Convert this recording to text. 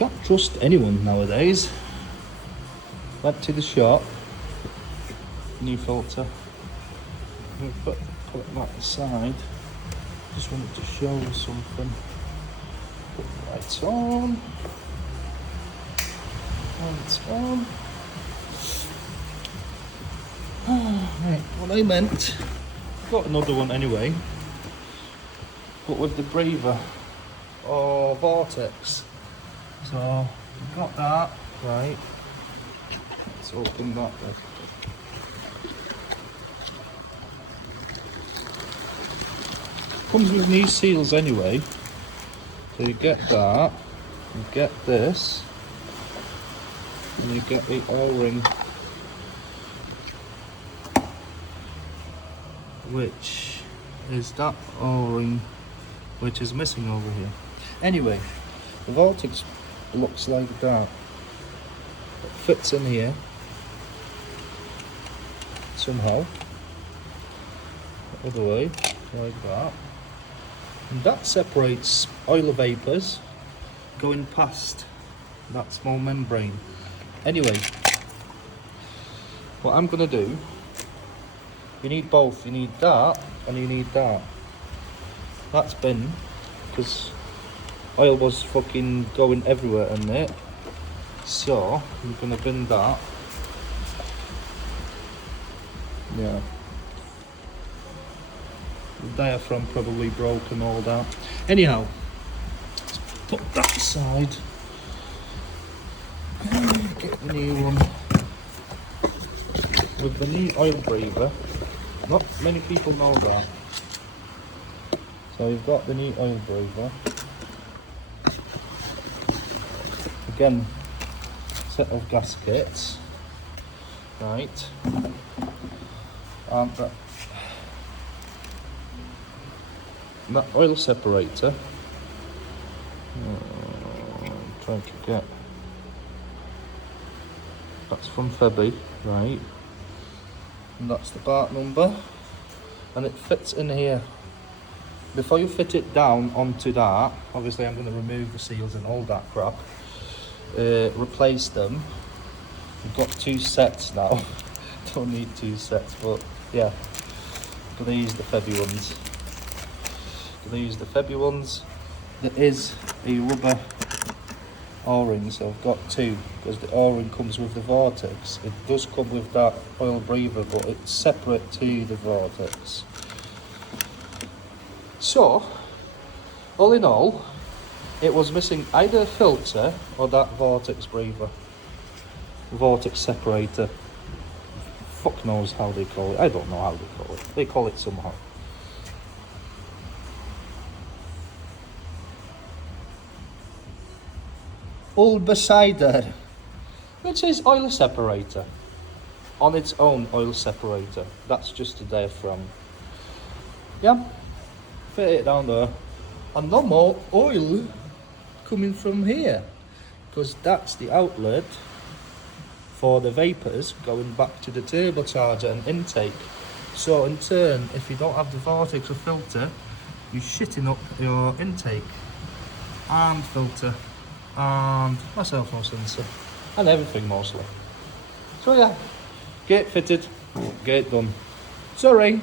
Can't trust anyone nowadays. Went to the shop, new filter. We've put it back aside. Just wanted to show you something. Put the lights on. Lights on. Right, what I meant, got another one anyway, but with the Braver or Vortex. So we've got that, right? Let's open that then. Comes with these seals anyway. So you get that, you get this, and you get the O-ring, which is that O-ring which is missing over here. Anyway, the Vortex looks like that. It fits in here somehow, the other way, like that. And that separates oil vapours going past that small membrane. Anyway, what I'm going to do, you need both. You need that and you need that. That's bin, because oil was fucking going everywhere in there. So I'm going to bin that. Yeah. The diaphragm probably broke and all that. Anyhow, let's put that aside. Get the new one. With the new oil breather. Not many people know that. So we've got the new oil breather. Again, set of gaskets. Right. And that oil separator. I'm trying to get. That's from Febby, right? And that's the part number, and it fits in here. Before you fit it down onto that, obviously I'm going to remove the seals and all that crap, replace them. We've got 2 sets now. Don't need 2 sets, but yeah, I'm going to use the Febby ones. There is a rubber O-ring, so I've got 2, because the O-ring comes with the Vortex. It does come with that oil breather, but it's separate to the Vortex. So, all in all, it was missing either a filter or that Vortex breather. Vortex separator. Fuck knows how they call it. I don't know how they call it. They call it somehow. Ulbesider, which is oil separator. On its own oil separator. That's just a diaphragm. Yeah, fit it down there. And no more oil coming from here, because that's the outlet for the vapours going back to the turbocharger and intake. So in turn, if you don't have the Vortex or filter, you're shitting up your intake and filter and myself no sensor and everything mostly. So yeah, get it fitted, get it done. Sorry.